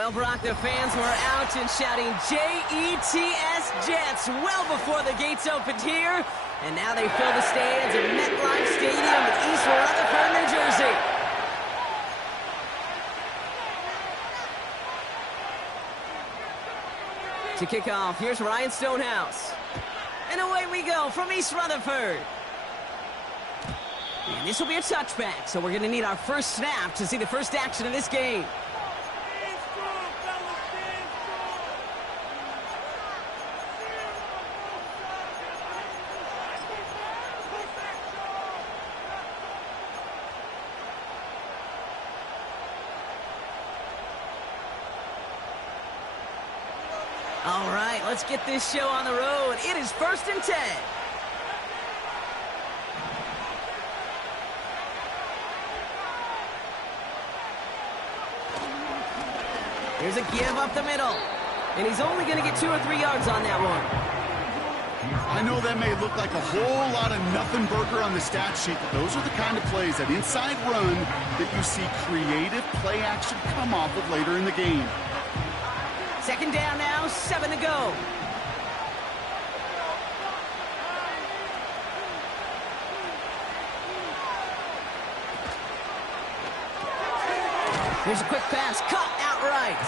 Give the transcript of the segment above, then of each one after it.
Well, Brock, the fans were out and shouting J-E-T-S, Jets, well before the gates opened here. And now they fill the stands at MetLife Stadium in East Rutherford, New Jersey. To kick off, here's Ryan Stonehouse. And away we go from East Rutherford. And this will be a touchback, so we're going to need our first snap to see the first action of this game. All right, let's get this show on the road. It is 1st and 10. Here's a give up the middle. And he's only going to get 2 or 3 yards on that one. I know that may look like a whole lot of nothing burger on the stat sheet, but those are the kind of plays, that inside run, that you see creative play action come off of later in the game. 2nd down now, 7 to go. Here's a quick pass, caught outright.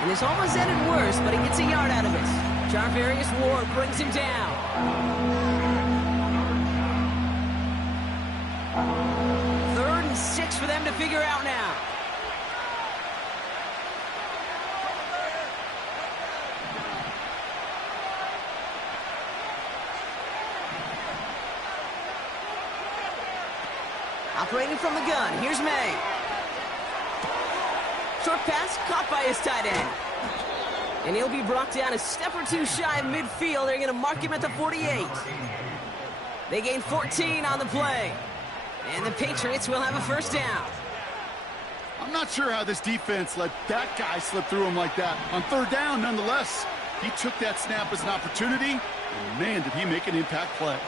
And this almost ended worse, but he gets a yard out of it. Jarvarius Ward brings him down. 3rd and 6 for them to figure out now. Operating from the gun, here's May. Short pass, caught by his tight end. And he'll be brought down a step or 2 shy of midfield. They're going to mark him at the 48. They gain 14 on the play. And the Patriots will have a first down. I'm not sure how this defense let that guy slip through him like that. On 3rd down, nonetheless, he took that snap as an opportunity. And man, did he make an impact play.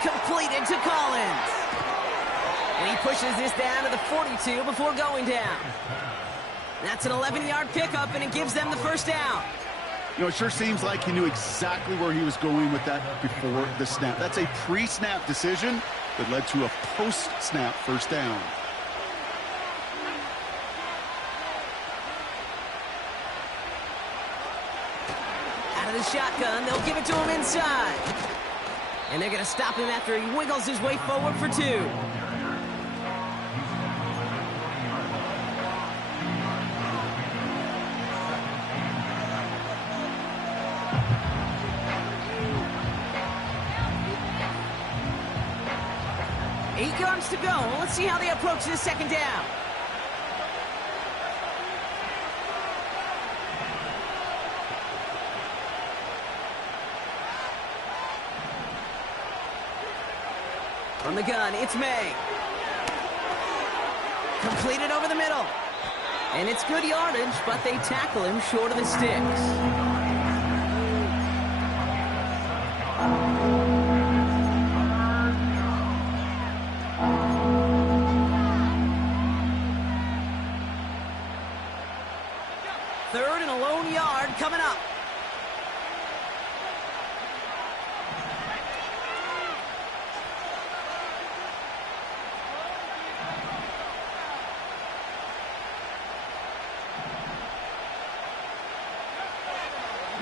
Completed to Collins. And he pushes this down to the 42 before going down. That's an 11-yard pickup, and it gives them the first down. You know, it sure seems like he knew exactly where he was going with that before the snap. That's a pre-snap decision that led to a post-snap first down. Out of the shotgun, they'll give it to him inside. And they're going to stop him after he wiggles his way forward for 2. Eight yards to go. Let's see how they approach this 2nd down. From the gun, it's May. Completed over the middle. And it's good yardage, but they tackle him short of the sticks. Third and a lone yard coming up.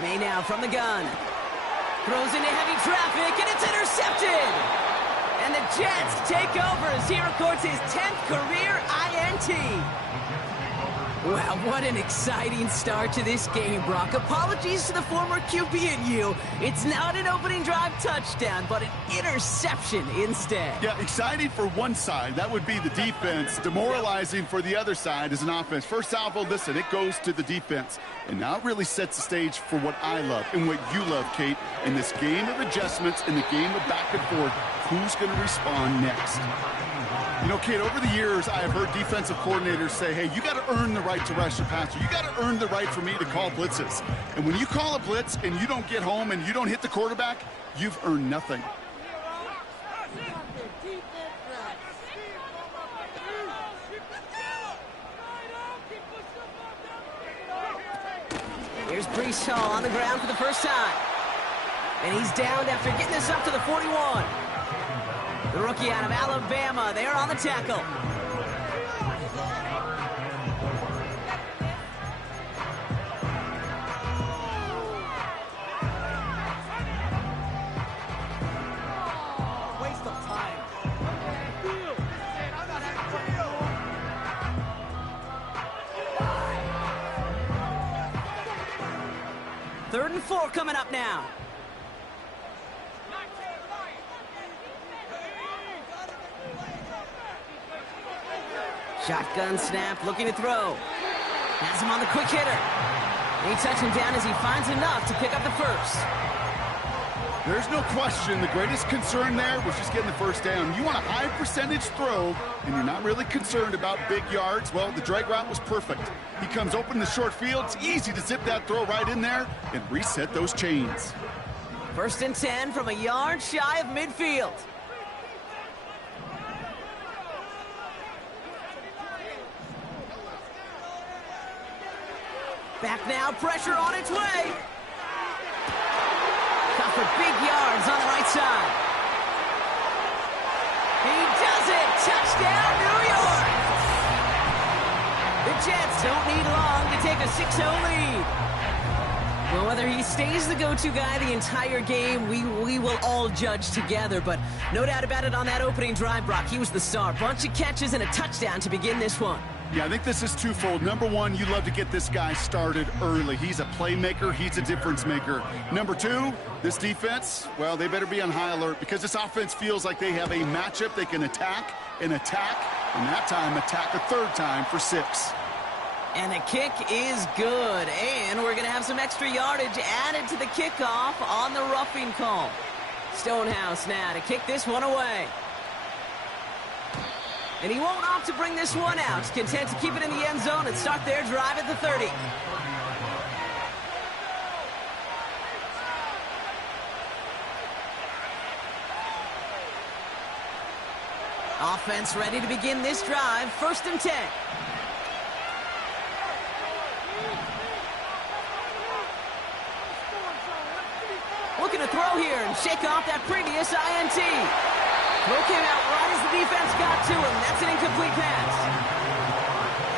May now from the gun. Throws into heavy traffic, and it's intercepted! And the Jets take over as he records his 10th career INT. Wow, what an exciting start to this game, Brock. Apologies to the former QB and you. It's not an opening drive touchdown, but an interception instead. Yeah, exciting for one side. That would be the defense. Demoralizing for the other side as an offense. First salvo, listen, it goes to the defense. And now it really sets the stage for what I love and what you love, Kate, in this game of adjustments, in the game of back and forth. Who's going to respond next? You know, Kate, over the years, I have heard defensive coordinators say, hey, you got to earn the right to rush the passer. You got to earn the right for me to call blitzes. And when you call a blitz and you don't get home and you don't hit the quarterback, you've earned nothing. Here's Brees Hall on the ground for the first time. And he's downed after getting this up to the 41. The rookie out of Alabama, they're on the tackle. Waste of time. 3rd and 4 coming up now. Shotgun snap, looking to throw. Has him on the quick hitter. He touched him down as he finds enough to pick up the first. There's no question the greatest concern there was just getting the first down. You want a high percentage throw, and you're not really concerned about big yards. Well, the drag route was perfect. He comes open in the short field. It's easy to zip that throw right in there and reset those chains. 1st and 10 from a yard shy of midfield. Back now, pressure on its way. Caught for big yards on the right side. He does it! Touchdown, New York! The Jets don't need long to take a 6-0 lead. Well, whether he stays the go-to guy the entire game, we will all judge together. But no doubt about it, on that opening drive, Brock, he was the star. Bunch of catches and a touchdown to begin this one. Yeah, I think this is twofold. Number one, you love to get this guy started early. He's a playmaker. He's a difference maker. Number two, this defense, well, they better be on high alert because this offense feels like they have a matchup they can attack, and that time attack a 3rd time for 6. And the kick is good. And we're going to have some extra yardage added to the kickoff on the roughing call. Stonehouse now to kick this one away. And he won't opt to bring this one out. Content to keep it in the end zone and start their drive at the 30. Offense ready to begin this drive. 1st and 10. Looking to throw here and shake off that previous INT. Throw came out right as the defense got to him. That's an incomplete pass.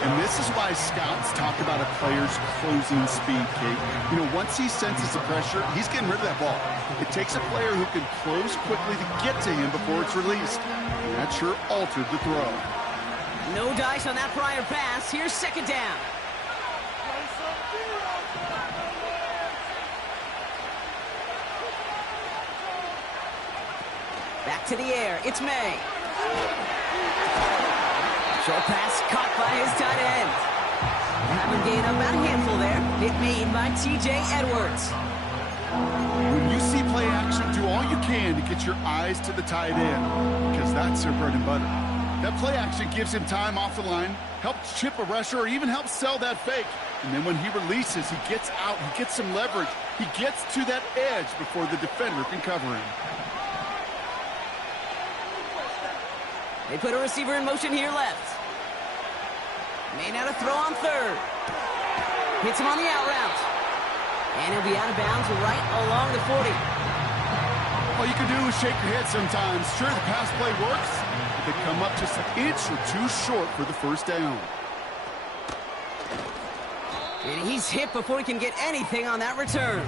And this is why scouts talk about a player's closing speed, Kate. You know, once he senses the pressure, he's getting rid of that ball. It takes a player who can close quickly to get to him before it's released. And that sure altered the throw. No dice on that prior pass. Here's 2nd down. Back to the air. It's May. Short pass caught by his tight end. Having gained about a handful there. Hit made by T.J. Edwards. When you see play action, do all you can to get your eyes to the tight end because that's their bread and butter. That play action gives him time off the line, helps chip a rusher, or even helps sell that fake. And then when he releases, he gets out, he gets some leverage. He gets to that edge before the defender can cover him. They put a receiver in motion here left. May now to throw on 3rd. Hits him on the out route. And he'll be out of bounds right along the 40. All you can do is shake your head sometimes. Sure, the pass play works, but they come up just an inch or two short for the 1st down. And he's hit before he can get anything on that return.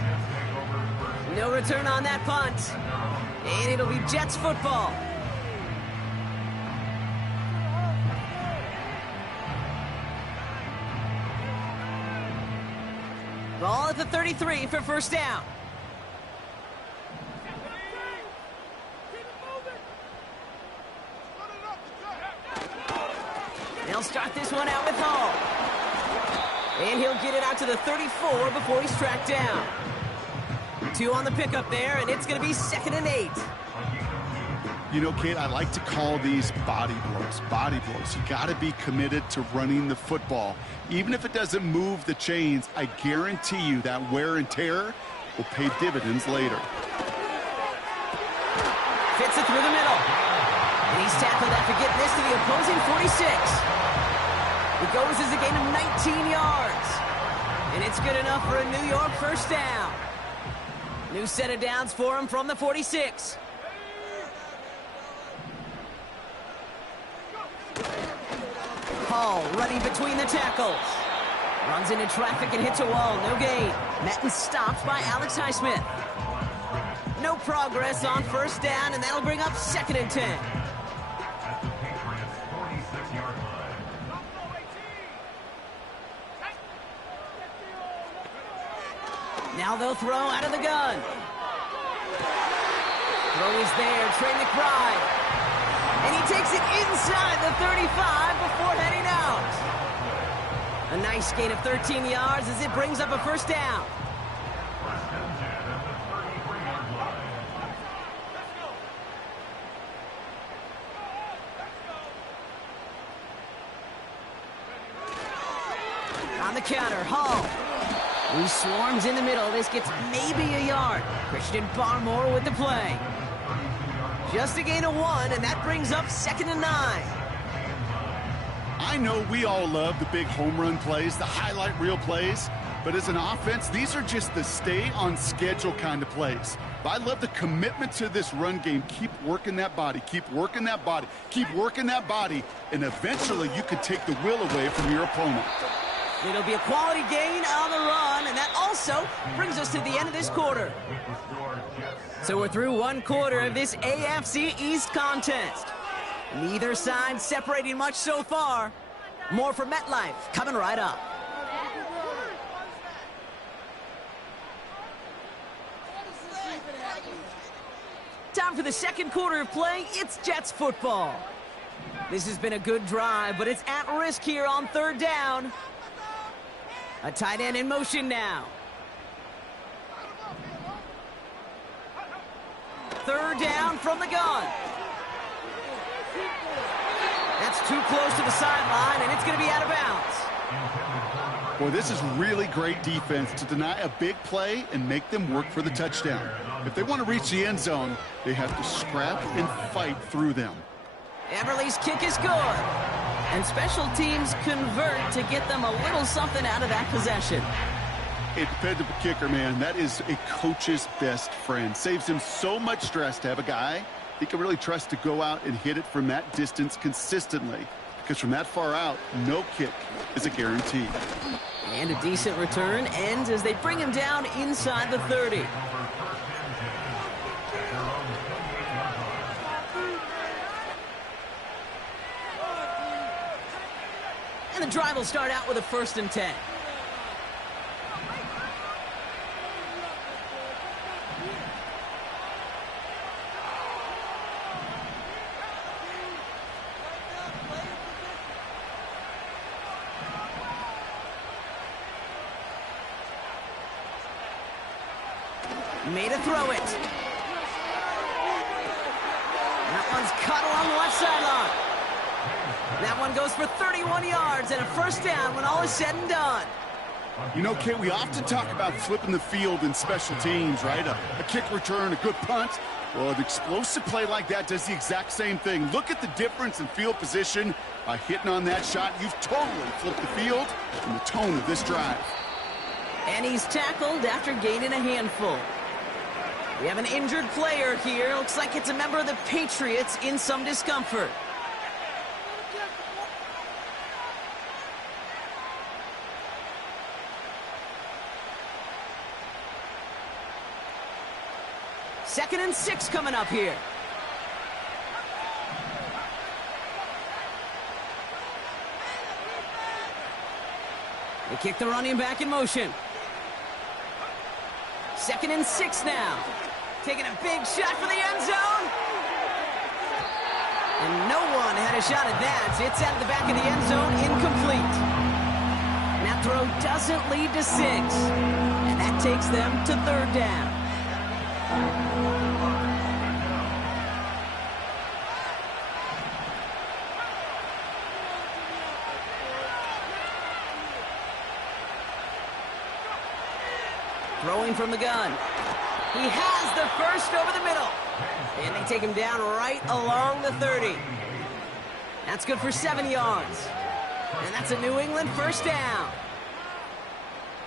No return on that punt. And it'll be Jets football. Ball at the 33 for 1st down. They'll start this one out with Hall. And he'll get it out to the 34 before he's tracked down. 2 on the pickup there, and it's going to be 2nd and 8. You know, Kate, I like to call these body blows. Body blows. You got to be committed to running the football. Even if it doesn't move the chains, I guarantee you that wear and tear will pay dividends later. Fits it through the middle. And he's tackled after getting this to the opposing 46. It goes as a gain of 19 yards. And it's good enough for a New York first down. New set of downs for him from the 46. Hall running between the tackles. Runs into traffic and hits a wall. No gain. Madden stopped by Alex Highsmith. No progress on first down, and that'll bring up 2nd and 10. Now they'll throw out of the gun. Throw is there. Trey McBride. And he takes it inside the 35 before heading out. A nice gain of 13 yards as it brings up a first down. On the counter, Hall, who swarms in the middle. This gets maybe a yard. Christian Barmore with the play. Just a gain of 1, and that brings up 2nd and 9. I know we all love the big home run plays, the highlight reel plays, but as an offense, these are just the stay on schedule kind of plays. But I love the commitment to this run game. Keep working that body, keep working that body, keep working that body, and eventually you can take the will away from your opponent. It'll be a quality gain on the run, and that also brings us to the end of this quarter. So we're through one quarter of this AFC East contest. Neither side separating much so far. More for MetLife coming right up. Time for the second quarter of play. It's Jets football. This has been a good drive, but it's at risk here on 3rd down. A tight end in motion now. 3rd down from the gun. That's too close to the sideline, and it's going to be out of bounds. Boy, this is really great defense to deny a big play and make them work for the touchdown. If they want to reach the end zone, they have to scrap and fight through them. Everly's kick is good. And special teams convert to get them a little something out of that possession. A dependable kicker, man. That is a coach's best friend. Saves him so much stress to have a guy he can really trust to go out and hit it from that distance consistently. Because from that far out, no kick is a guarantee. And a decent return ends as they bring him down inside the 30. And the drive will start out with a 1st and 10. Made a throw it. That one's caught along the left sideline. That one goes for 31 yards and a first down when all is said and done. You know, Kate, we often talk about flipping the field in special teams, right? A kick return, a good punt. Well, an explosive play like that does the exact same thing. Look at the difference in field position. By hitting on that shot, you've totally flipped the field and the tone of this drive. And he's tackled after gaining a handful. We have an injured player here. Looks like it's a member of the Patriots in some discomfort. Second and 6 coming up here. They kick the running back in motion. 2nd and 6 now. Taking a big shot for the end zone. And no one had a shot at that. It's out of the back of the end zone, incomplete. And that throw doesn't lead to 6. And that takes them to 3rd down. Throwing from the gun. He has the first over the middle. And they take him down right along the 30. That's good for 7 yards. And that's a New England first down.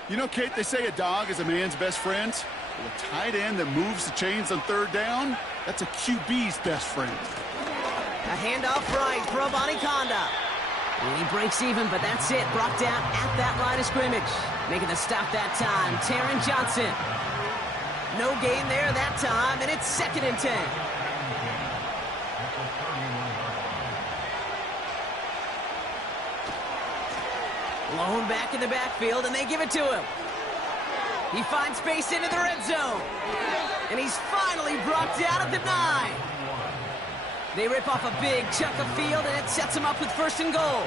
You know, Kate, they say a dog is a man's best friend. Well, a tight end that moves the chains on third down, that's a QB's best friend. A handoff right for Abanikanda. And he breaks even, but that's it. Brought down at that line of scrimmage. Making the stop that time, Taron Johnson. No gain there that time, and it's 2nd and 10. Blown back in the backfield, and they give it to him. He finds space into the red zone. And he's finally brought down at the 9. They rip off a big chunk of field, and it sets him up with 1st and goal.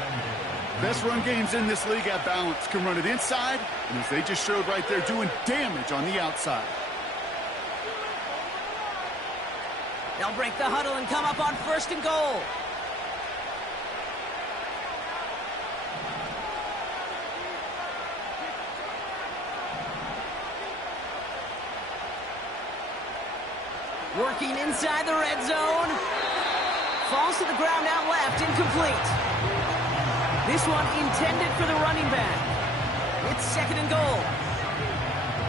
Best run games in this league at balance. Can run it inside, and as they just showed right there, doing damage on the outside. They'll break the huddle and come up on 1st and goal. Working inside the red zone. Falls to the ground out left, incomplete. This one intended for the running back. It's 2nd and goal.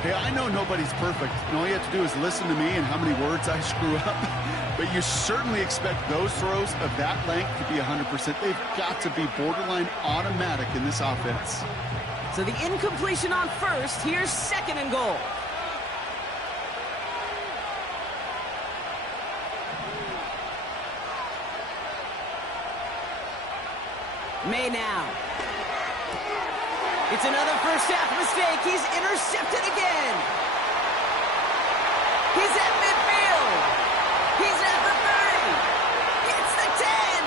Hey, I know nobody's perfect, and all you have to do is listen to me and how many words I screw up. But you certainly expect those throws of that length to be 100%. They've got to be borderline automatic in this offense. So the incompletion on 1st. Here's 2nd and goal. May now. It's another first half mistake. He's intercepted again. He's at midfield. He's at the 30. It's the 10.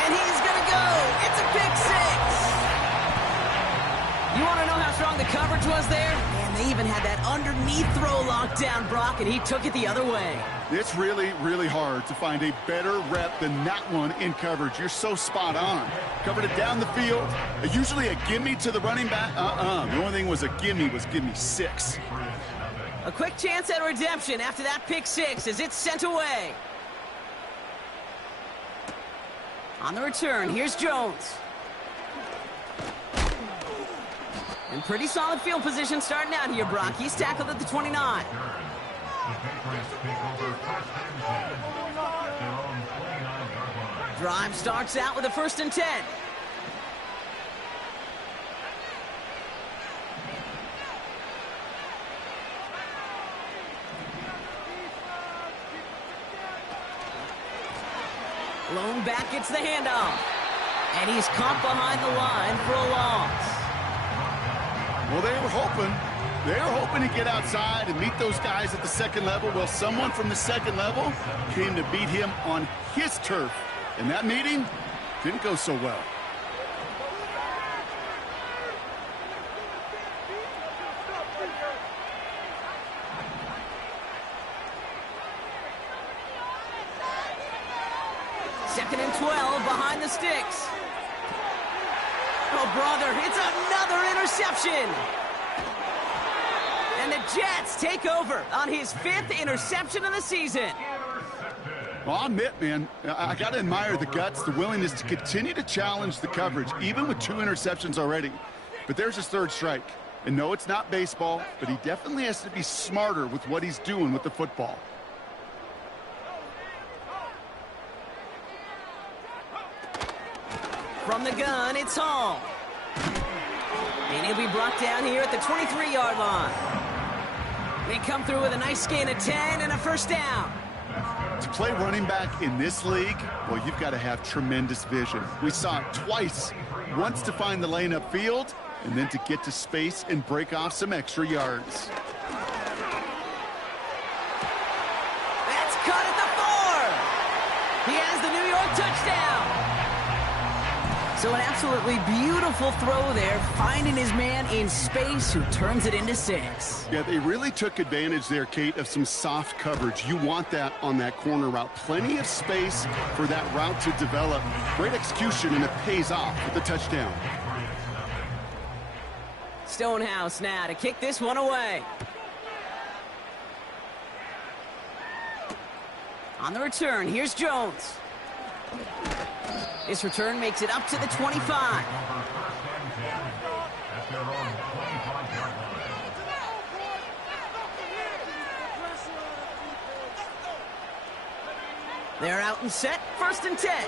And he's going to go. It's a pick 6. You want to know how strong the coverage was there? Man, they even had that underneath throw locked down, Brock, and he took it the other way. It's really, really hard to find a better rep than that one in coverage. You're so spot on. Covered it down the field. Usually a gimme to the running back. The only thing was a gimme 6. A quick chance at redemption after that pick 6 as it's sent away. On the return, here's Jones. And pretty solid field position starting out here, Brock. He's tackled at the 29. Drive starts out with a 1st and 10. Lone back gets the handoff. And he's caught behind the line for a loss. Well, they were hoping to get outside and meet those guys at the 2nd level. Well, someone from the 2nd level came to beat him on his turf. And that meeting didn't go so well. Second and 12 behind the sticks. Oh, brother, it's another interception. And the Jets take over on his 5th interception of the season. Well, I'll admit, man, I got to admire the guts, the willingness to continue to challenge the coverage, even with 2 interceptions already. But there's his 3rd strike. And no, it's not baseball, but he definitely has to be smarter with what he's doing with the football. From the gun, it's Hall. And he'll be brought down here at the 23-yard line. They come through with a nice gain of 10 and a 1st down. To play running back in this league, well, you've got to have tremendous vision. We saw it twice. Once to find the lane upfield, and then to get to space and break off some extra yards. That's cut at the 4. He has the New York touchdown. So an absolutely beautiful throw there, finding his man in space who turns it into 6. Yeah, they really took advantage there, Kate, of some soft coverage. You want that on that corner route. Plenty of space for that route to develop. Great execution, and it pays off with the touchdown. Stonehouse now to kick this one away. On the return, here's Jones. This return makes it up to the 25. They're out and set, 1st and 10.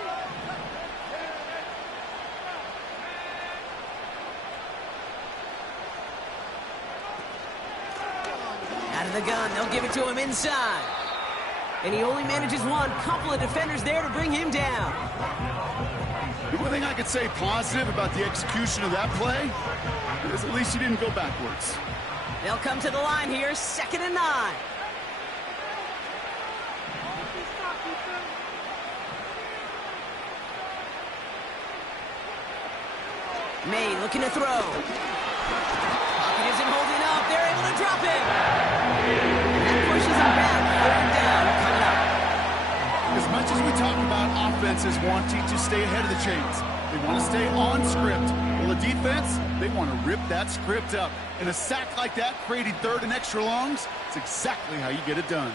Out of the gun, they'll give it to him inside. And he only manages one. Couple of defenders there to bring him down. The only thing I could say positive about the execution of that play is at least he didn't go backwards. They'll come to the line here, 2nd and 9. May looking to throw. Pocket isn't holding up. They're able to drop him. And that pushes him back. 3rd down coming up. As much as we talk about offenses wanting to stay ahead of the chains, they want to stay on script. Well, the defense, they want to rip that script up. And a sack like that, creating 3rd and extra longs, it's exactly how you get it done.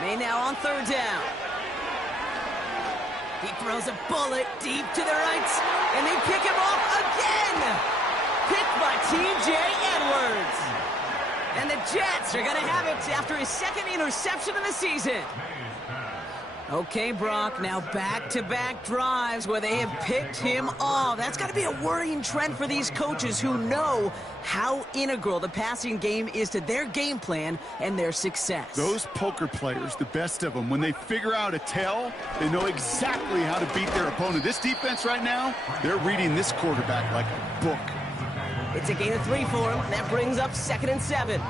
May now on 3rd down. He throws a bullet deep to the right, and they pick him off again. Picked by T.J. Edwards. And the Jets are going to have it after his 2nd interception of the season. Okay, Brock, now back-to-back drives where they have picked him off. That's got to be a worrying trend for these coaches who know how integral the passing game is to their game plan and their success. Those poker players, the best of them, when they figure out a tell, they know exactly how to beat their opponent. This defense right now, they're reading this quarterback like a book. It's a gain of 3 for him. That brings up 2nd and 7.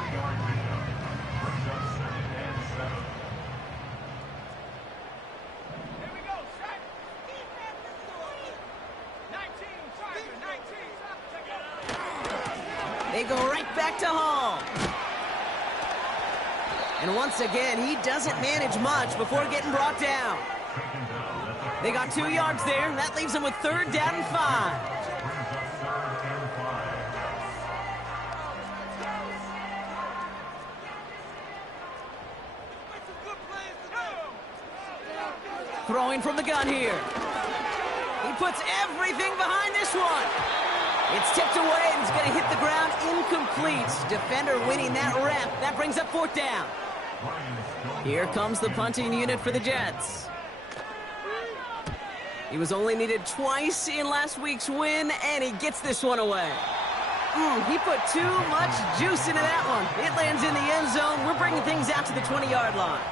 They go right back to Hall. And once again, he doesn't manage much before getting brought down. They got 2 yards there, and that leaves them with 3rd down and 5. Throwing from the gun here. He puts everything behind this one. It's tipped away, and it's going to hit the ground incomplete. Defender winning that rep. That brings up 4th down. Here comes the punting unit for the Jets. He was only needed twice in last week's win, and he gets this one away. He put too much juice into that one. It lands in the end zone. We're bringing things out to the 20-yard line.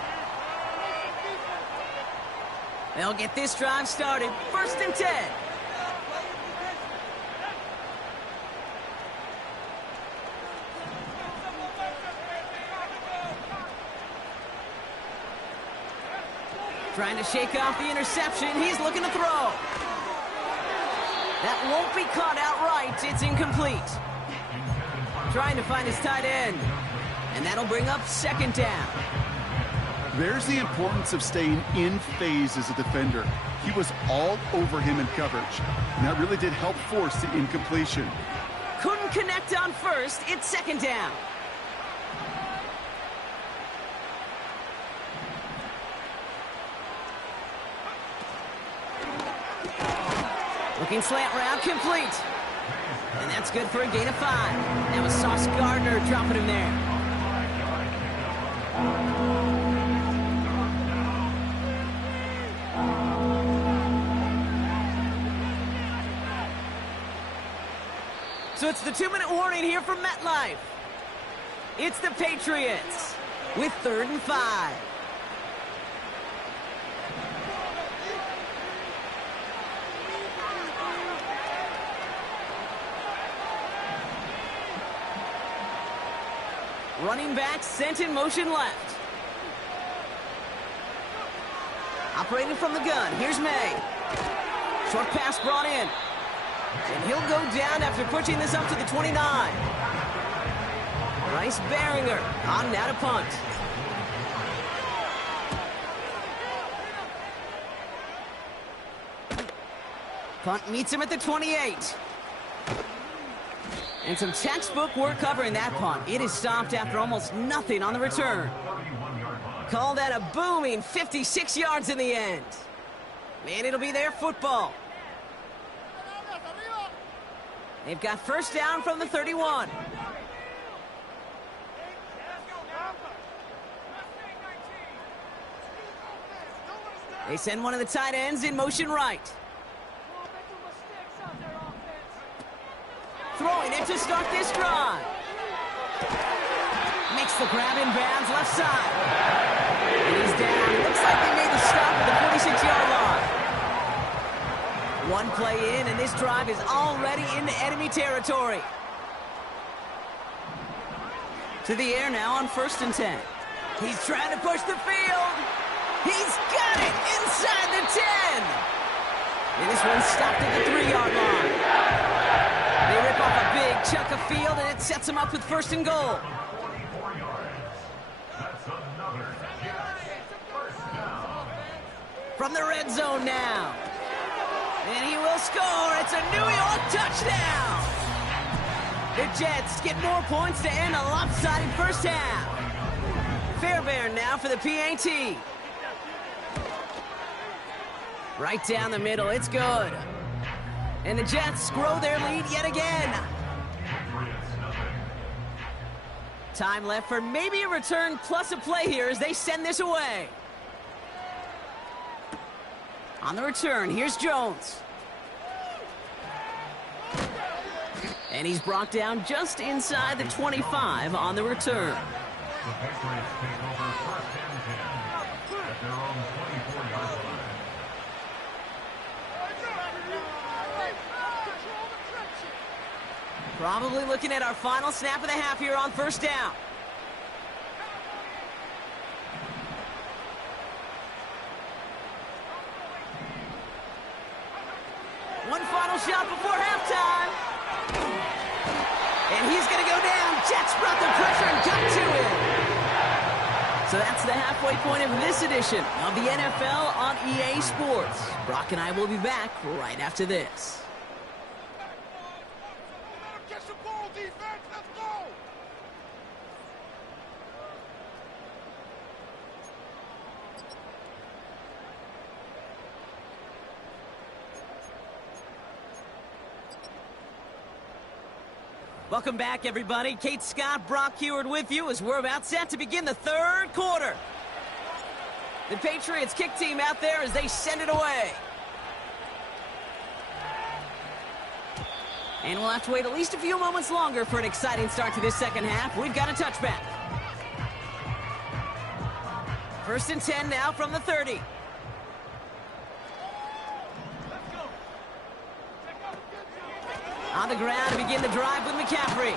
They'll get this drive started. 1st and 10. Trying to shake off the interception. He's looking to throw. That won't be caught outright. It's incomplete. Trying to find his tight end. And that'll bring up 2nd down. There's the importance of staying in phase as a defender. He was all over him in coverage, and that really did help force the incompletion. Couldn't connect on 1st. It's 2nd down. Looking slant route, complete. And that's good for a gain of 5. That was Sauce Gardner dropping him there. So it's the 2-minute warning here from MetLife. It's the Patriots with 3rd and 5. Running back sent in motion left. Operating from the gun, here's May. Short pass brought in. And he'll go down after pushing this up to the 29. Bryce Baringer on now to punt. Punt meets him at the 28. And some textbook work covering that punt. It is stopped after almost nothing on the return. Call that a booming 56 yards in the end. Man, it'll be their football. They've got first down from the 31. They send one of the tight ends in motion right. Throwing it to start this drive. Makes the grab in bounds left side. And he's down. It looks like they made the stop at the 46-yard line. One play in, and this drive is already into enemy territory. To the air now on 1st and 10. He's trying to push the field. He's got it inside the 10. And this one stopped at the 3-yard line. They rip off a big chunk of field, and it sets them up with 1st and goal. From the red zone now. And he will score. It's a New York touchdown. The Jets get more points to end a lopsided first half. Fairbairn now for the PAT. Right down the middle. It's good. And the Jets grow their lead yet again. Time left for maybe a return plus a play here as they send this away. On the return, here's Jones. And he's brought down just inside the 25 on the return. The Patriots take over 1st and 10 at their own 24-yard line. Probably looking at our final snap of the half here on 1st down. One final shot before halftime. And he's going to go down. Jets brought the pressure and got to him. So that's the halfway point of this edition of the NFL on EA Sports. Brock and I will be back right after this. Catch the ball, defense. Let's go. Welcome back, everybody. Kate Scott, Brock Heward with you as we're about set to begin the 3rd quarter. The Patriots kick team out there as they send it away. And we'll have to wait at least a few moments longer for an exciting start to this second half. We've got a touchback. 1st and 10 now from the 30. On the ground to begin the drive with McCaffrey.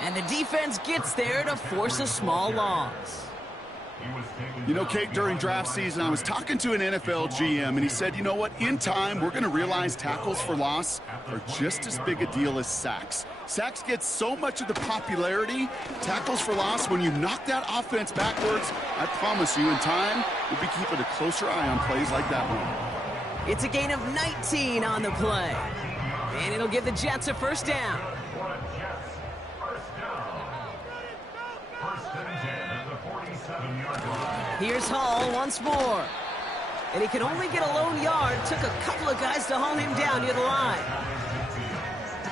And the defense gets there to force a small loss. You know, Kate, during draft season, I was talking to an NFL GM, and he said, you know what, in time, we're going to realize tackles for loss are just as big a deal as sacks. Sacks get so much of the popularity. Tackles for loss, when you knock that offense backwards, I promise you, in time, we'll be keeping a closer eye on plays like that one. It's a gain of 19 on the play. And it'll give the Jets a 1st down. Here's Hall once more. And he can only get a lone yard. Took a couple of guys to haul him down near the line.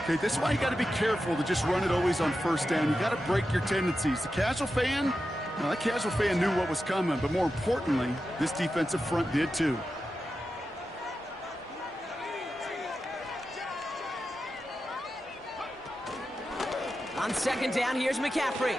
Okay, this is why you got to be careful to just run it always on 1st down. You got to break your tendencies. The casual fan, well, that casual fan knew what was coming. But more importantly, this defensive front did too. On 2nd down, here's McCaffrey.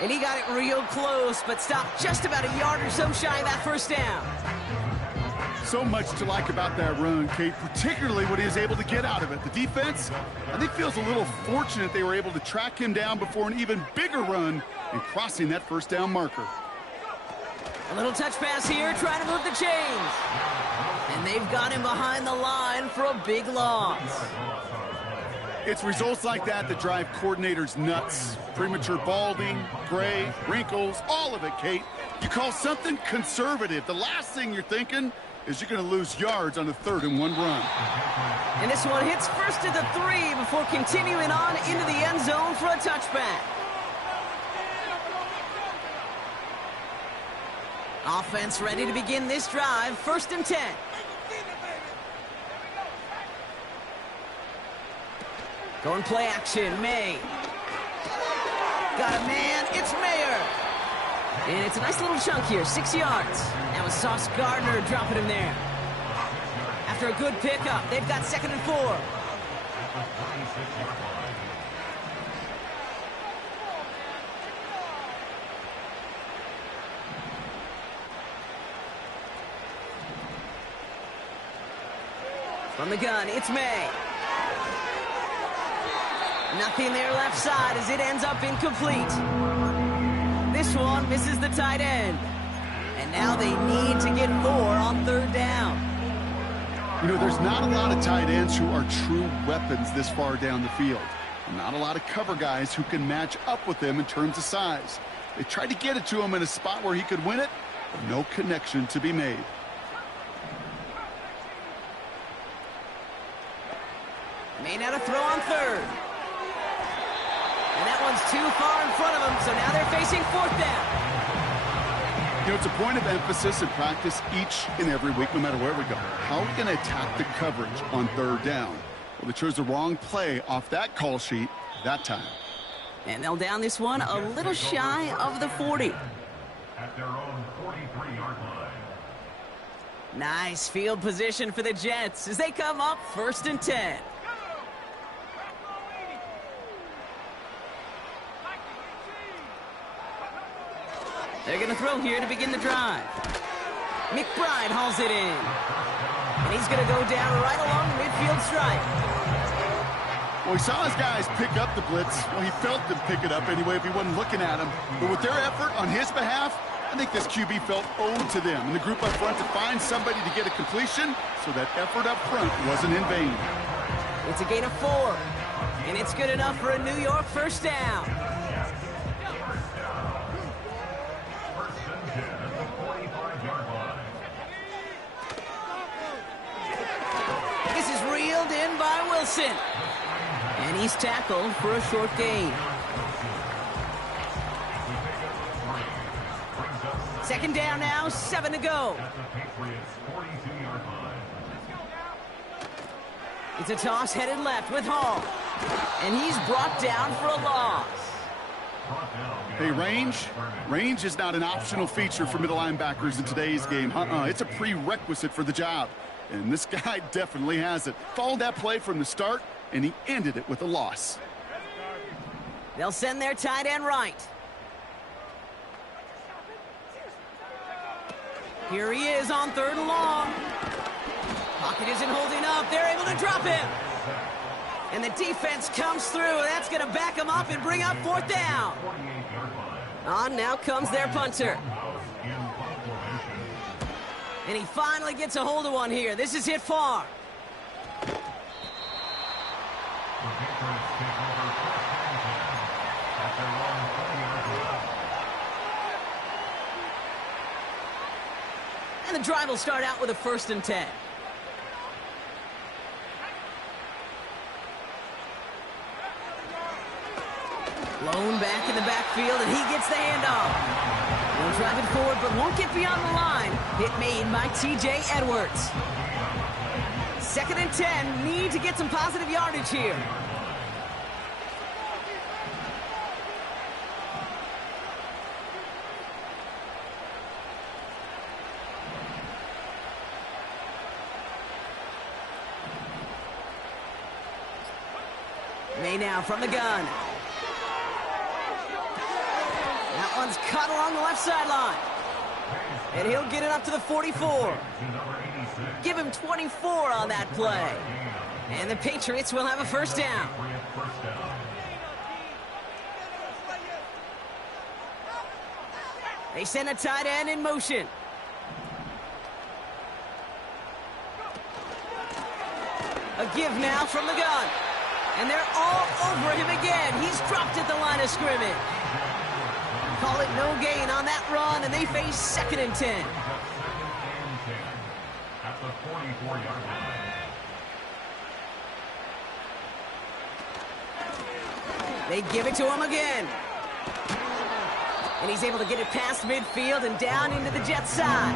And he got it real close, but stopped just about a yard or so shy of that 1st down. So much to like about that run, Kate, particularly what he was able to get out of it. The defense, I think, feels a little fortunate they were able to track him down before an even bigger run and crossing that 1st down marker. A little touch pass here, trying to move the chains. And they've got him behind the line for a big loss. It's results like that that drive coordinators nuts. Premature balding, gray, wrinkles, all of it, Kate. You call something conservative. The last thing you're thinking is you're going to lose yards on the 3rd and 1 run. And this one hits first at the 3 before continuing on into the end zone for a touchback. Offense ready to begin this drive. 1st and 10. Going play action, May. Got a man, it's Mayer. And it's a nice little chunk here, 6 yards. That was Sauce Gardner dropping him there. After a good pickup, they've got 2nd and 4. From the gun, it's May. Nothing there left side as it ends up incomplete. This one misses the tight end. And now they need to get 4 on 3rd down. You know, there's not a lot of tight ends who are true weapons this far down the field. Not a lot of cover guys who can match up with him in terms of size. They tried to get it to him in a spot where he could win it, but no connection to be made. May not have throw on 3rd. And that one's too far in front of them, so now they're facing 4th down. You know, it's a point of emphasis in practice each and every week, no matter where we go. How are we going to attack the coverage on 3rd down? Well, they chose the wrong play off that call sheet that time. And they'll down this one a little shy of the 40. At their own 43-yard line. Nice field position for the Jets as they come up 1st and 10. They're going to throw here to begin the drive. McBride hauls it in. And he's going to go down right along the midfield stripe. Well, he saw his guys pick up the blitz. Well, he felt them pick it up anyway if he wasn't looking at him. But with their effort on his behalf, I think this QB felt owed to them and the group up front to find somebody to get a completion, so that effort up front wasn't in vain. It's a gain of 4. And it's good enough for a New York 1st down. This is reeled in by Wilson. And he's tackled for a short gain. 2nd down now, 7 to go. It's a toss headed left with Hall. And he's brought down for a loss. Hey, range is not an optional feature for middle linebackers in today's game. It's a prerequisite for the job. And this guy definitely has it. Followed that play from the start, and he ended it with a loss. They'll send their tight end right. Here he is on 3rd and long. Pocket isn't holding up. They're able to drop him. And the defense comes through. That's going to back him up and bring up 4th down. On now comes their punter. And he finally gets a hold of one here. This is hit far. And the drive will start out with a 1st and 10. Blown back in the backfield, and he gets the handoff. They'll drive it forward, but won't get beyond the line. Hit made by T.J. Edwards. 2nd and 10. Need to get some positive yardage here. May now from the gun. That one's cut along the left sideline. And he'll get it up to the 44. Give him 24 on that play. And the Patriots will have a 1st down. They send a tight end in motion. A give now from the gun. And they're all over him again. He's dropped at the line of scrimmage. Call it no gain on that run, and they face 2nd and 10. At the 44-yard line. They give it to him again. And he's able to get it past midfield and down into the Jets side.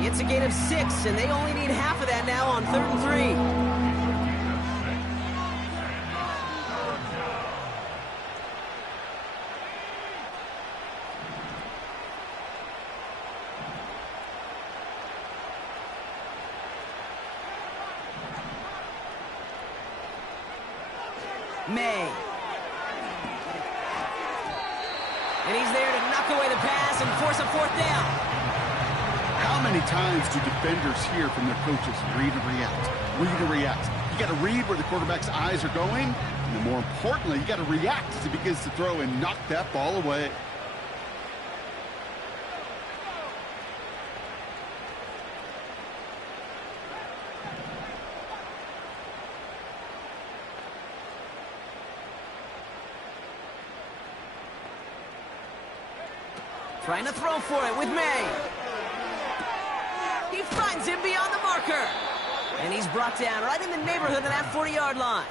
It's a gain of 6, and they only need half of that now on 3rd and 3. May. And he's there to knock away the pass and force a fourth down. How many times do defenders hear from their coaches, read and react, read and react? You got to read where the quarterback's eyes are going, and then more importantly, you got to react as he begins to throw and knock that ball away. Trying to throw for it with May. He finds him beyond the marker. And he's brought down right in the neighborhood of that 40-yard line.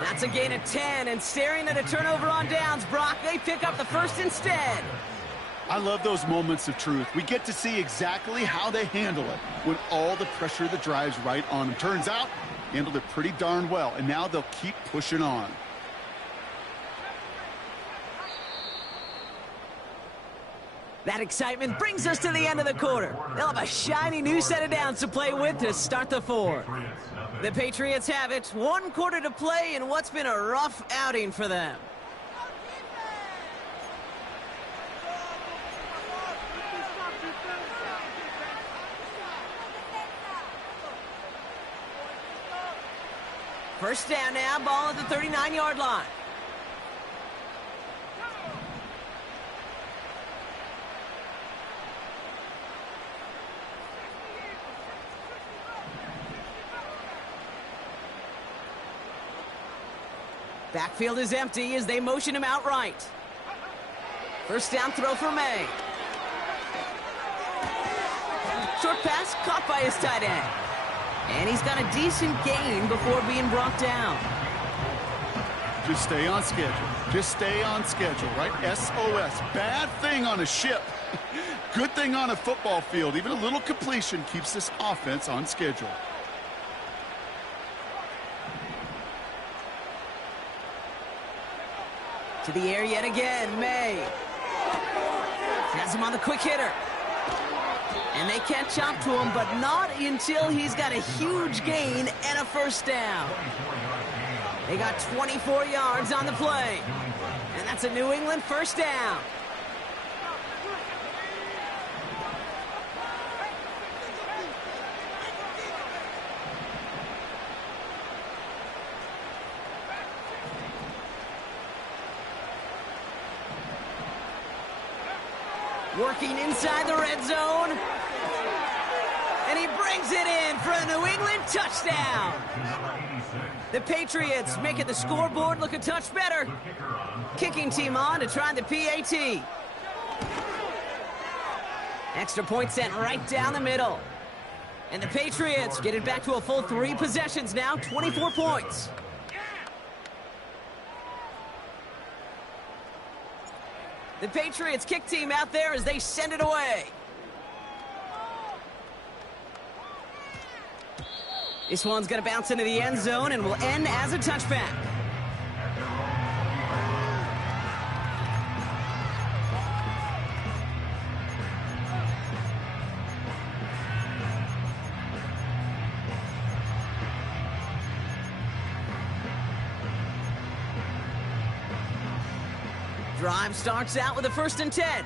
That's a gain of 10, and staring at a turnover on downs, Brock, they pick up the first instead. I love those moments of truth. We get to see exactly how they handle it when all the pressure that drives right on them. Turns out, handled it pretty darn well, and now they'll keep pushing on. That excitement brings us to the end of the quarter. They'll have a shiny new set of downs to play with to start the fourth. The Patriots have it. 1 quarter to play in what's been a rough outing for them. First down now, ball at the 39-yard line. Backfield is empty as they motion him out right. First down throw for May. Short pass caught by his tight end. And he's got a decent gain before being brought down. Just stay on schedule. Just stay on schedule, right? SOS. Bad thing on a ship. Good thing on a football field. Even a little completion keeps this offense on schedule. To the air yet again, May. Has him on the quick hitter. And they catch up to him, but not until he's got a huge gain and a first down. They got 24 yards on the play. And that's a New England first down. Working inside the red zone. And he brings it in for a New England touchdown. The Patriots make it the scoreboard look a touch better. Kicking team on to try the PAT. Extra point sent right down the middle. And the Patriots get it back to a full 3 possessions now, 24 points. The Patriots kick team out there as they send it away. This one's going to bounce into the end zone and will end as a touchback. Drive starts out with a 1st and 10.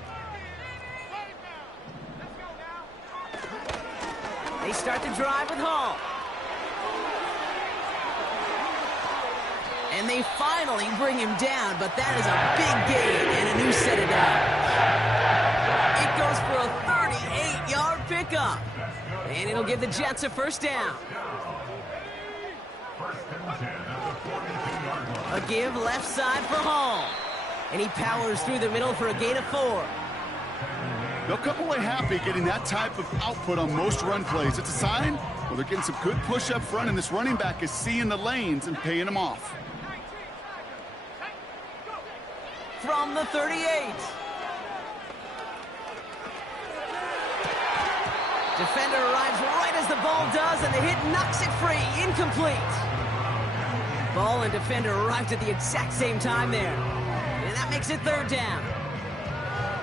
They start the drive with Hall. And they finally bring him down, but that is a big gain and a new set of downs. It goes for a 38-yard pickup. And it'll give the Jets a first down. A give left side for Hall. And he powers through the middle for a gain of 4. They'll come away happy getting that type of output on most run plays. It's a sign, well, they're getting some good push up front, and this running back is seeing the lanes and paying them off. From the 38. Defender arrives right as the ball does, and the hit knocks it free. Incomplete. Ball and defender arrived at the exact same time there. And that makes it 3rd down.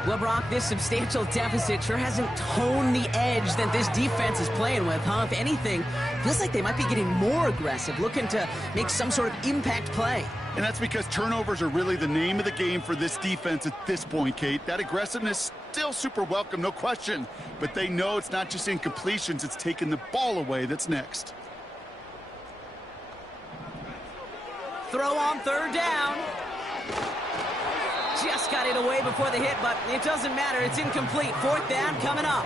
Well, Brock, this substantial deficit sure hasn't toned the edge that this defense is playing with, huh? If anything, Feels like they might be getting more aggressive, looking to make some sort of impact play. And that's because turnovers are really the name of the game for this defense at this point, Kate. That aggressiveness still super welcome, no question. But they know it's not just incompletions, it's taking the ball away that's next. Throw on third down. Just got it away before the hit, but it doesn't matter. It's incomplete. Fourth down coming up.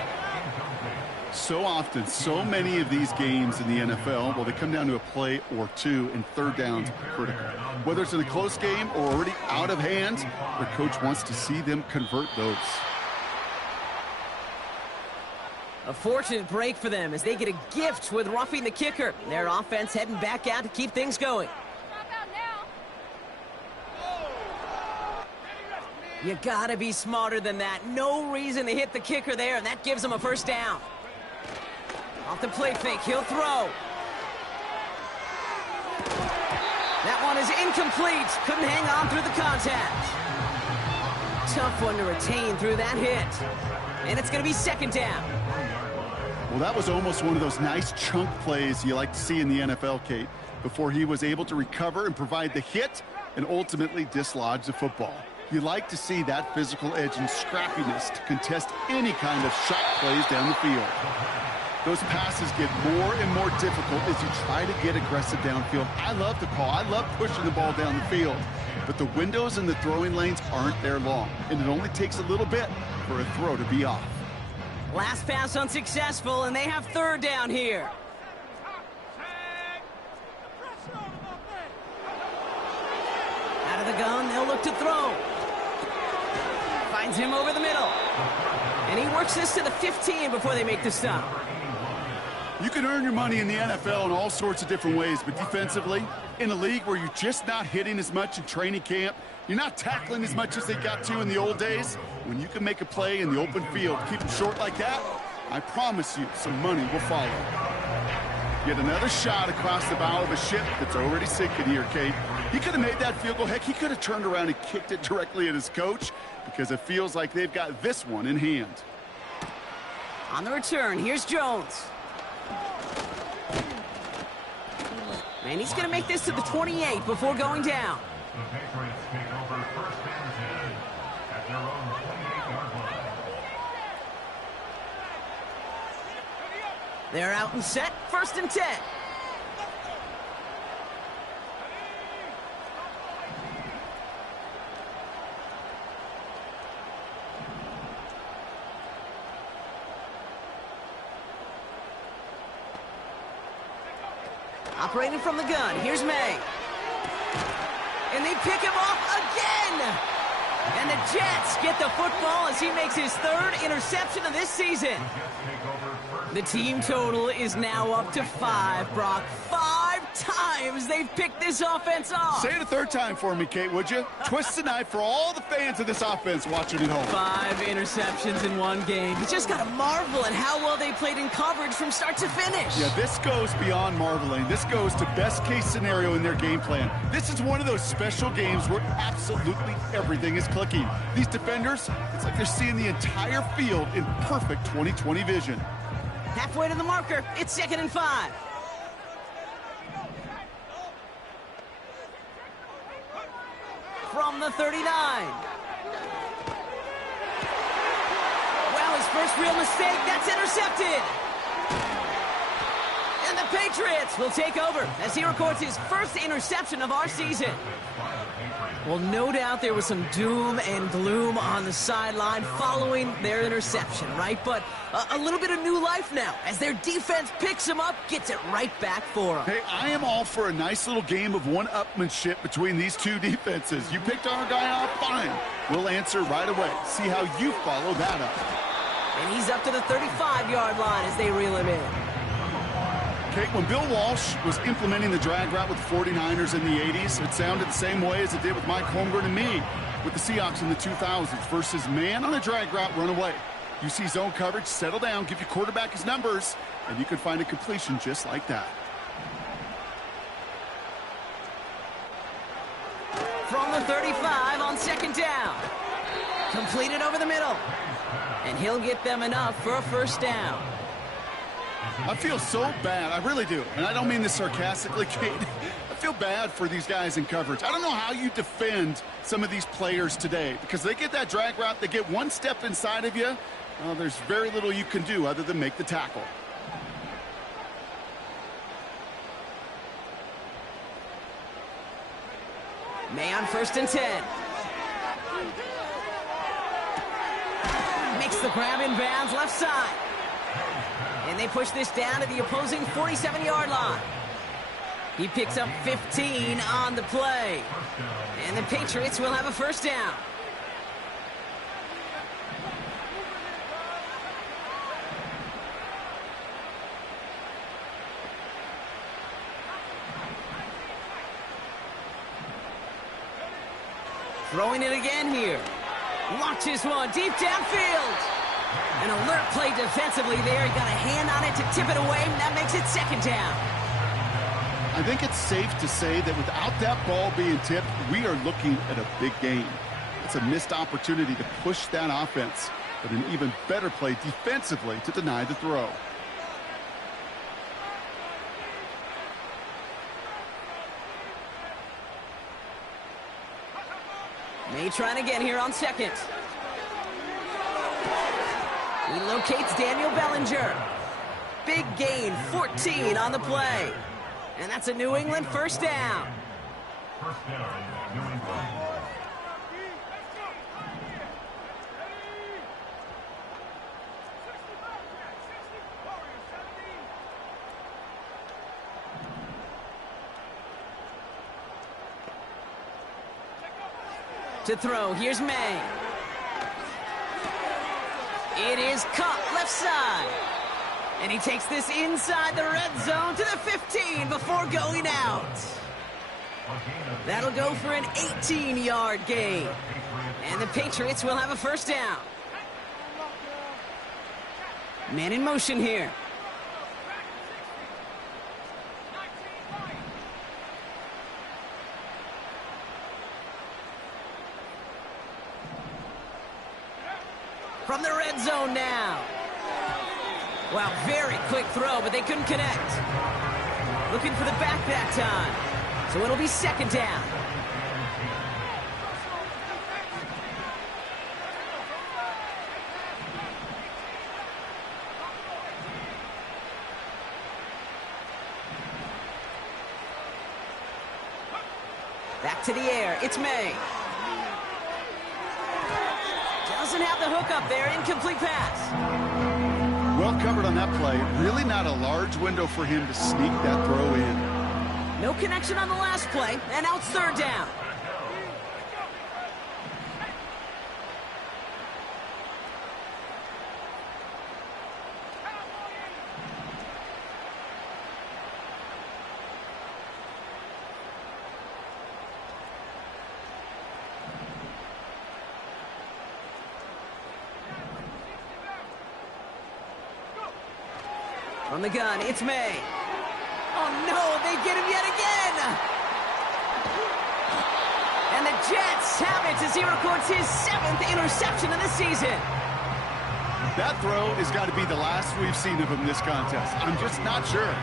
So often, so many of these games in the NFL, well, they come down to a play or two, and third downs are critical. Whether it's in a close game or already out of hand, their coach wants to see them convert those. A fortunate break for them as they get a gift with roughing the kicker. Their offense heading back out to keep things going. You gotta be smarter than that. No reason to hit the kicker there, and that gives them a first down. Off the play fake, he'll throw. That one is incomplete. Couldn't hang on through the contact. Tough one to retain through that hit. And it's gonna be second down. Well, that was almost one of those nice chunk plays you like to see in the NFL, Kate, before he was able to recover and provide the hit and ultimately dislodge the football. You like to see that physical edge and scrappiness to contest any kind of shot plays down the field. Those passes get more and more difficult as you try to get aggressive downfield. I love the call. I love pushing the ball down the field. But the windows in the throwing lanes aren't there long, and it only takes a little bit for a throw to be off. Last pass unsuccessful, and they have third down here. Out of the gun, they'll look to throw. Finds him over the middle. And he works this to the 15 before they make the stop. You can earn your money in the NFL in all sorts of different ways, but defensively, in a league where you're just not hitting as much in training camp, you're not tackling as much as they got to in the old days, when you can make a play in the open field, keep them short like that, I promise you some money will follow. Yet another shot across the bow of a ship that's already sinking here, Kate. He could have made that field goal. Heck, he could have turned around and kicked it directly at his coach because it feels like they've got this one in hand. On the return, here's Jones. And he's going to make this to the 28 before going down. The Patriots take over first and 10 at their own 28-yard line. They're out and set, first and 10. Operating from the gun, here's May. And they pick him off again! And the Jets get the football as he makes his third interception of this season. The team total is now up to 5, Brock. 5 times they've picked this offense off. Say it a third time for me, Kate, would you? Twist the knife for all the fans of this offense watching at home. 5 interceptions in one game. You just got to marvel at how well they played in coverage from start to finish. Yeah, this goes beyond marveling. This goes to best-case scenario in their game plan. This is one of those special games where absolutely everything is clicking. These defenders, it's like they're seeing the entire field in perfect 20/20 vision. Halfway to the marker, it's second and 5. From the 39. Well, his first real mistake, that's intercepted. And the Patriots will take over as he records his first interception of our season. Well, no doubt there was some doom and gloom on the sideline following their interception, right? But a little bit of new life now as their defense picks him up, gets it right back for them. Hey, I am all for a nice little game of one-upmanship between these two defenses. You picked our guy out, fine. We'll answer right away. See how you follow that up. And he's up to the 35-yard line as they reel him in. Kate, when Bill Walsh was implementing the drag route with the 49ers in the 80s, it sounded the same way as it did with Mike Holmgren and me with the Seahawks in the 2000s versus man on a drag route, run away. You see zone coverage, settle down, give your quarterback his numbers, and you can find a completion just like that. From the 35 on second down. Completed over the middle. And he'll get them enough for a first down. I feel so bad. I really do. And I don't mean this sarcastically, Kate. I feel bad for these guys in coverage. I don't know how you defend some of these players today because they get that drag route, they get one step inside of you. There's very little you can do other than make the tackle. May on 1st and 10. Makes the grab in bounds left side. And they push this down to the opposing 47-yard line. He picks up 15 on the play. And the Patriots will have a first down. Throwing it again here. Launches one deep downfield. An alert play defensively there. He got a hand on it to tip it away, and that makes it 2nd down. I think it's safe to say that without that ball being tipped, we are looking at a big game. It's a missed opportunity to push that offense, but an even better play defensively to deny the throw. May trying again here on 2nd. He locates Daniel Bellinger. Big gain, 14 on the play. And that's a New England first down. First down, New England. To throw, here's May. It is caught left side. And he takes this inside the red zone to the 15 before going out. That'll go for an 18-yard gain. And the Patriots will have a first down. Man in motion here. From the red zone now. Wow, very quick throw, but they couldn't connect. Looking for the back that time. So it'll be 2nd down. Back to the air. It's May. Doesn't have the hook up there. Incomplete pass. Well covered on that play. Really not a large window for him to sneak that throw in. No connection on the last play, and now it's 3rd down. From the gun, it's May. Oh no, they get him yet again! And the Jets have it as he records his 7th interception of the season. That throw has got to be the last we've seen of him this contest. I'm just not sure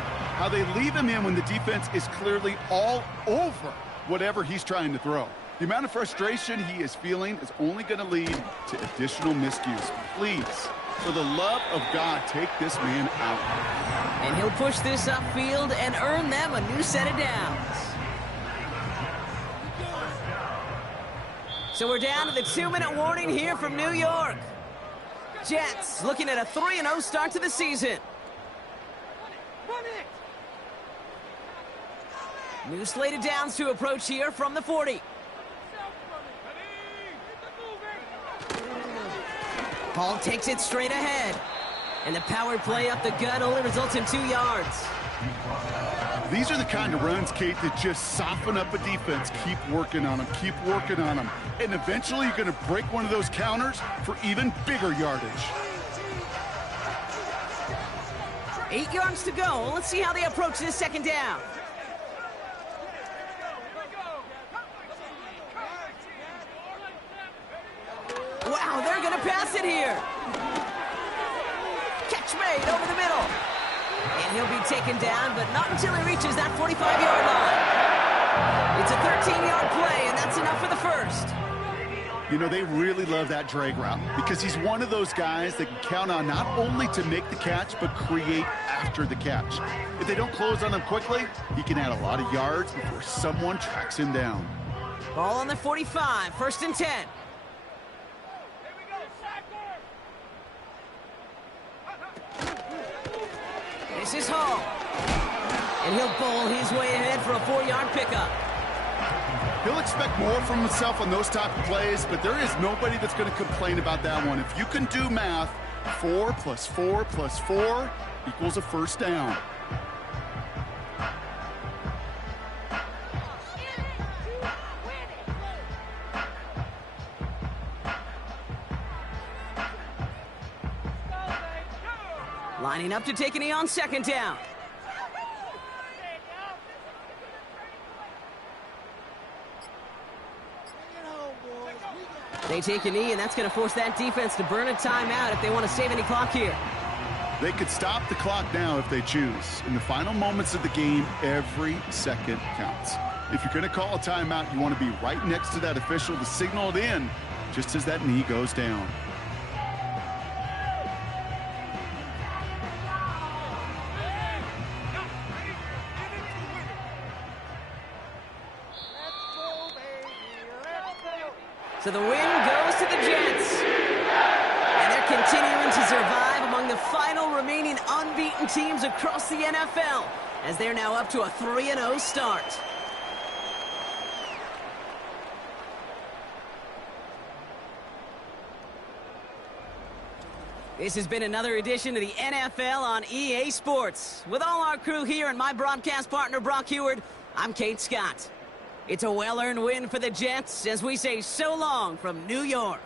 how they leave him in when the defense is clearly all over whatever he's trying to throw. The amount of frustration he is feeling is only going to lead to additional miscues. Please, for the love of God, take this man out. And he'll push this upfield and earn them a new set of downs. So we're down to the 2-minute warning here from New York. Jets looking at a 3-0 start to the season. New slate of downs to approach here from the 40. Paul takes it straight ahead. And the power play up the gut only results in 2 yards. These are the kind of runs, Kate, that just soften up a defense. Keep working on them, keep working on them. And eventually you're going to break one of those counters for even bigger yardage. 8 yards to go. Let's see how they approach this 2nd down. Wow, they're going to pass it here. Catch made over the middle. And he'll be taken down, but not until he reaches that 45-yard line. It's a 13-yard play, and that's enough for the first. You know, they really love that drag route because he's one of those guys that can count on not only to make the catch, but create after the catch. If they don't close on him quickly, he can add a lot of yards before someone tracks him down. Ball on the 45, 1st and 10. This is Hall. And he'll bowl his way ahead for a 4-yard pickup. He'll expect more from himself on those type of plays, but there is nobody that's going to complain about that one. If you can do math, 4 + 4 + 4 equals a first down. Lining up to take a knee on 2nd down. They take a knee, and that's going to force that defense to burn a timeout if they want to save any clock here. They could stop the clock now if they choose. In the final moments of the game, every second counts. If you're going to call a timeout, you want to be right next to that official to signal it in just as that knee goes down. So the win goes to the Jets. And they're continuing to survive among the final remaining unbeaten teams across the NFL, as they're now up to a 3-0 start. This has been another edition of the NFL on EA Sports. With all our crew here and my broadcast partner, Brock Heward, I'm Kate Scott. It's a well-earned win for the Jets as we say so long from New York.